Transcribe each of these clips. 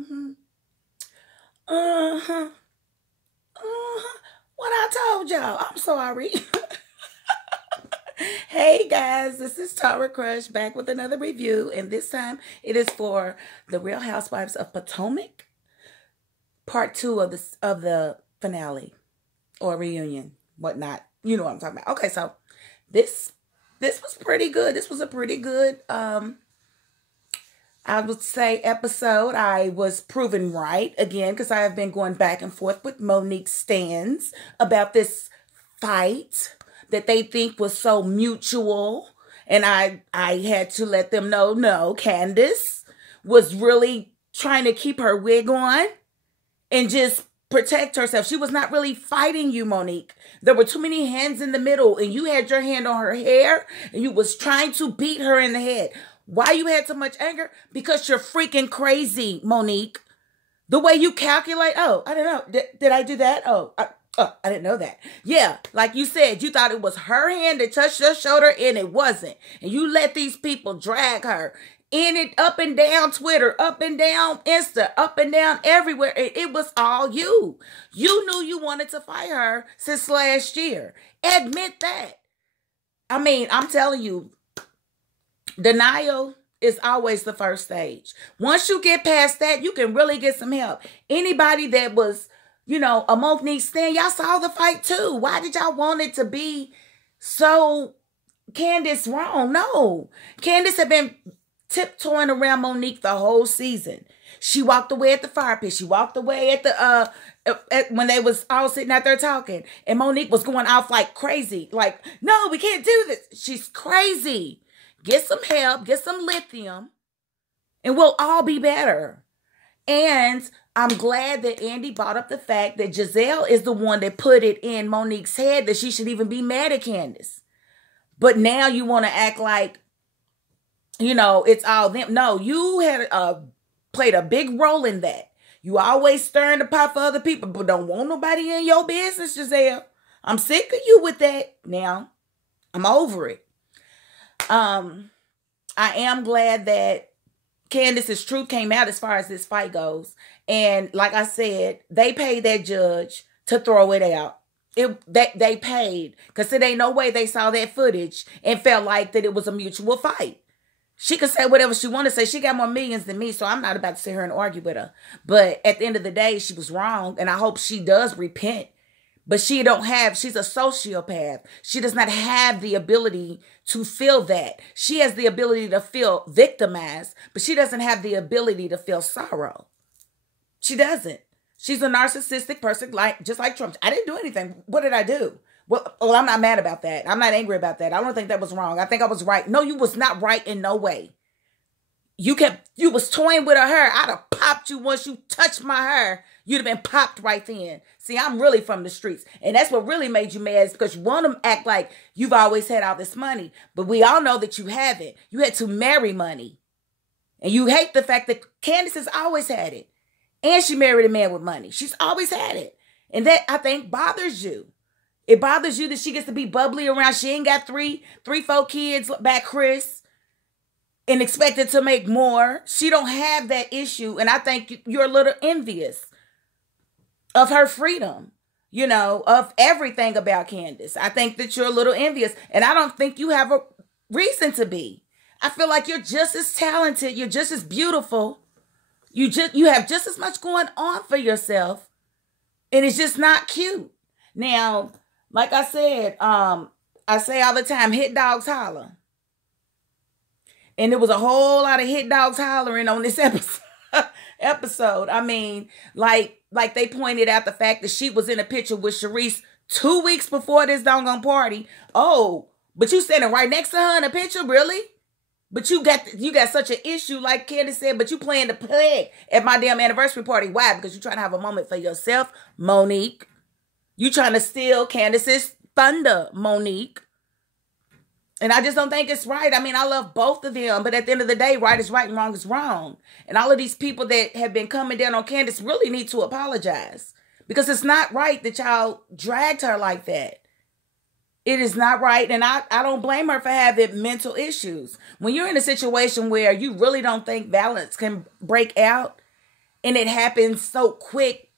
Mhm. Uh-huh. Uh-huh. What I told y'all. I'm sorry. Hey guys, this is Tara Crush back with another review, and this time it is for the Real Housewives of Potomac, part two of the finale or reunion, whatnot. You know what I'm talking about. Okay, so this this was pretty good. This was a pretty good I would say episode. I was proven right again because I have been going back and forth with Monique Stans about this fight that they think was so mutual. And I had to let them know, no, Candiace was really trying to keep her wig on and just protect herself. She was not really fighting you, Monique. There were too many hands in the middle, and you had your hand on her hair, and you was trying to beat her in the head. Why you had so much anger? Because you're freaking crazy, Monique. The way you calculate, oh, I don't know. Did I do that? I didn't know that. Yeah, like you said, you thought it was her hand that touched your shoulder, and it wasn't. And you let these people drag her in it, up and down Twitter, up and down Insta, up and down everywhere. It was all you. You knew you wanted to fight her since last year. Admit that. I mean, I'm telling you, denial is always the first stage. Once you get past that, you can really get some help. Anybody that was, a Monique Stan, y'all saw the fight too. Why did y'all want it to be so Candiace wrong? No. Candiace had been tiptoeing around Monique the whole season. She walked away at the fire pit. She walked away at the when they was all sitting out there talking. And Monique was going off like crazy. Like, no, we can't do this. She's crazy. Get some help, get some lithium, and we'll all be better. And I'm glad that Andy brought up the fact that Giselle is the one that put it in Monique's head that she should even be mad at Candiace. But now you want to act like, it's all them. No, you had played a big role in that. You always stirring the pot for other people, but don't want nobody in your business, Giselle. I'm sick of you with that now. I'm over it. I am glad that Candiace's truth came out as far as this fight goes. And like I said, they paid that judge to throw it out. They paid because it ain't no way they saw that footage and felt like that it was a mutual fight. She could say whatever she wanted to say. She got more millions than me, so I'm not about to sit here and argue with her. But at the end of the day, she was wrong, and I hope she does repent. But she's a sociopath. She does not have the ability to feel that. She has the ability to feel victimized, but she doesn't have the ability to feel sorrow. She doesn't. She's a narcissistic person, just like Trump. I didn't do anything. What did I do? Well, I'm not mad about that. I'm not angry about that. I don't think that was wrong. I think I was right. No, you was not right in no way. You was toying with her hair. I'd have popped you once you touched my hair. You'd have been popped right then. See, I'm really from the streets. And that's what really made you mad is because you want to act like you've always had all this money. But we all know that you haven't. You had to marry money. And you hate the fact that Candiace has always had it. And she married a man with money. She's always had it. And that, I think, bothers you. It bothers you that she gets to be bubbly around. She ain't got three, 4 kids back, Chris, and expected to make more. She don't have that issue. And I think you're a little envious of her freedom, of everything about Candiace. I think that you're a little envious. And I don't think you have a reason to be. I feel like you're just as talented. You're just as beautiful. You have just as much going on for yourself. And it's just not cute. Now, like I said, I say all the time, hit dogs holler. And there was a whole lot of hit dogs hollering on this episode. I mean, like they pointed out the fact that she was in a picture with Sharice 2 weeks before this doggone party. Oh, but you standing right next to her in a picture, really? But you got such an issue, like Candiace said, but you playing the peg at my damn anniversary party. Why? Because you're trying to have a moment for yourself, Monique. You trying to steal Candiace's thunder, Monique. And I just don't think it's right. I mean, I love both of them, but at the end of the day, right is right and wrong is wrong. And all of these people that have been coming down on Candiace really need to apologize because it's not right that y'all dragged her like that. It is not right, and I don't blame her for having mental issues. When you're in a situation where you really don't think balance can break out, and it happens so quick,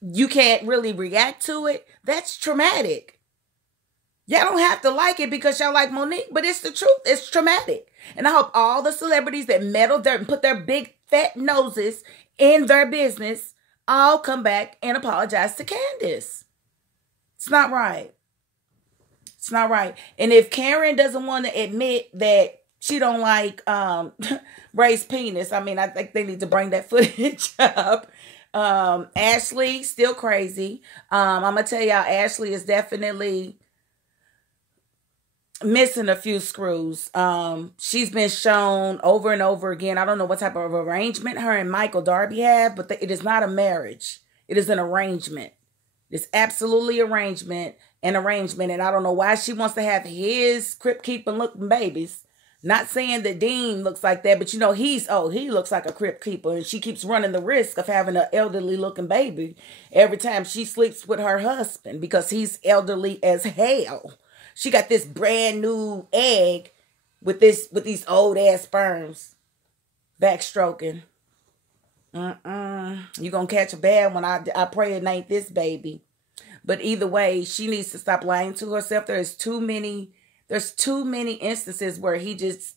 you can't really react to it. That's traumatic. Y'all don't have to like it because y'all like Monique, but it's the truth. It's traumatic. And I hope all the celebrities that meddle there and put their big fat noses in their business all come back and apologize to Candiace. It's not right. It's not right. And if Karen doesn't want to admit that she don't like Ray's penis, I mean, I think they need to bring that footage up. Ashley, still crazy. I'm going to tell y'all, Ashley is definitely missing a few screws. She's been shown over and over again. I don't know what type of arrangement her and Michael Darby have, but it is not a marriage. It is an arrangement. It's absolutely arrangement. And I don't know why she wants to have his crypt keeping looking babies. Not saying that Dean looks like that, but he looks like a crypt keeper, and she keeps running the risk of having an elderly looking baby every time she sleeps with her husband because he's elderly as hell. She got this brand new egg with these old ass sperms backstroking. You gonna catch a bad one. I pray it ain't this baby. But either way, she needs to stop lying to herself. There's too many instances where he just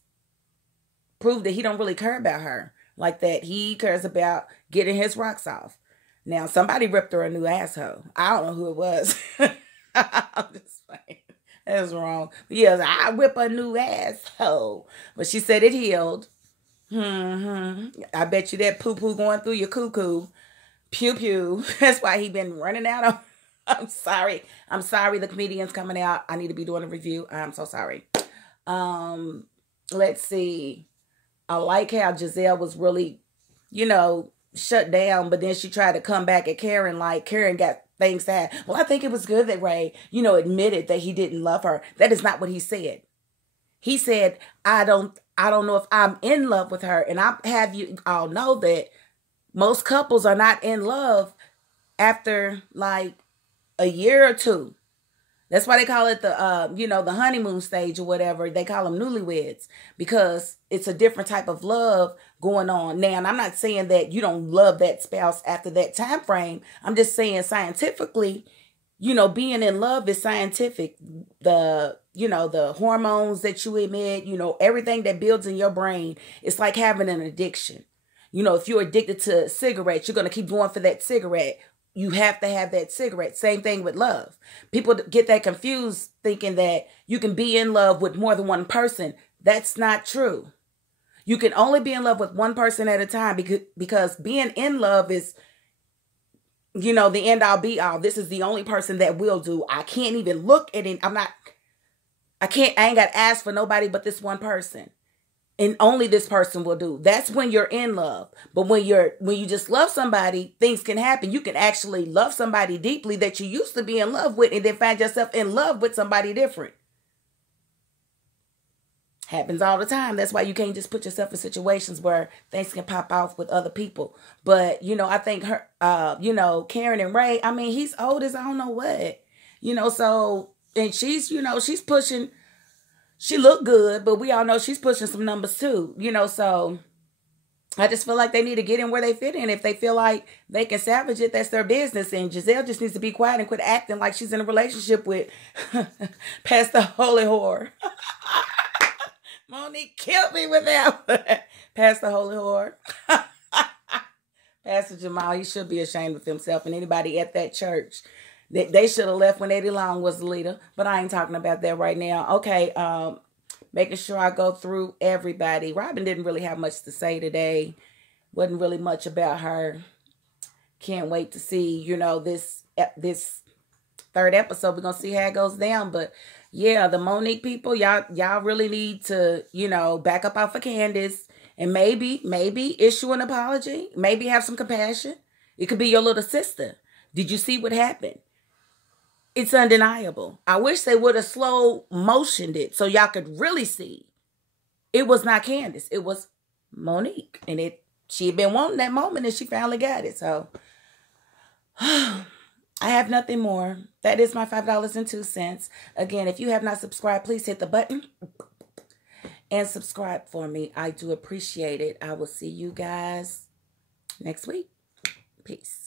proved that he don't really care about her like that. He cares about getting his rocks off. Now, somebody ripped her a new asshole. I don't know who it was. I'm just saying. That's wrong. But yes, I whip a new asshole. But she said it healed. I bet you that poo-poo going through your cuckoo. Pew-pew. That's why he been running out of... I'm sorry. The comedian's coming out. I need to be doing a review. I'm so sorry. Let's see. I like how Giselle was really, shut down, but then she tried to come back at Karen like Karen got things to have. Well, I think it was good that Ray, admitted that he didn't love her. That is not what he said. He said, I don't know if I'm in love with her. And I have you all know that most couples are not in love after like a year or two. That's why they call it the honeymoon stage or whatever. They call them newlyweds because it's a different type of love going on. Now, and I'm not saying that you don't love that spouse after that time frame. I'm just saying scientifically, being in love is scientific. The hormones that you emit, everything that builds in your brain, it's like having an addiction. If you're addicted to cigarettes, you're going to keep going for that cigarette. You have to have that cigarette. Same thing with love. People get that confused thinking that you can be in love with more than one person. That's not true. You can only be in love with one person at a time because being in love is, the end all be all. This is the only person that will do. I can't even look at it. I ain't got to ask for nobody but this one person. And only this person will do. That's when you're in love. But when you just love somebody, things can happen. You can actually love somebody deeply that you used to be in love with and then find yourself in love with somebody different. Happens all the time. That's why you can't just put yourself in situations where things can pop off with other people. But, I think her, Karen and Ray, I mean, he's old as I don't know what. So, and she's, she's pushing... She looked good, but we all know she's pushing some numbers too, so I just feel like they need to get in where they fit in. If they feel like they can salvage it, that's their business. And Giselle just needs to be quiet and quit acting like she's in a relationship with Pastor Holy Whore. Monique killed me with that. Pastor Holy Whore. Pastor Jamal, he should be ashamed of himself and anybody at that church. They should have left when Eddie Long was the leader, but I ain't talking about that right now. Okay, making sure I go through everybody. Robin didn't really have much to say today. Wasn't really much about her. Can't wait to see, this third episode. We're going to see how it goes down. But yeah, the Monique people, y'all really need to, back up off of Candiace and maybe issue an apology. Maybe have some compassion. It could be your little sister. Did you see what happened? It's undeniable. I wish they would have slow motioned it so y'all could really see. It was not Candiace. It was Monique. And she had been wanting that moment and she finally got it. So I have nothing more. That is my $5.02. Again, if you have not subscribed, please hit the button and subscribe for me. I do appreciate it. I will see you guys next week. Peace.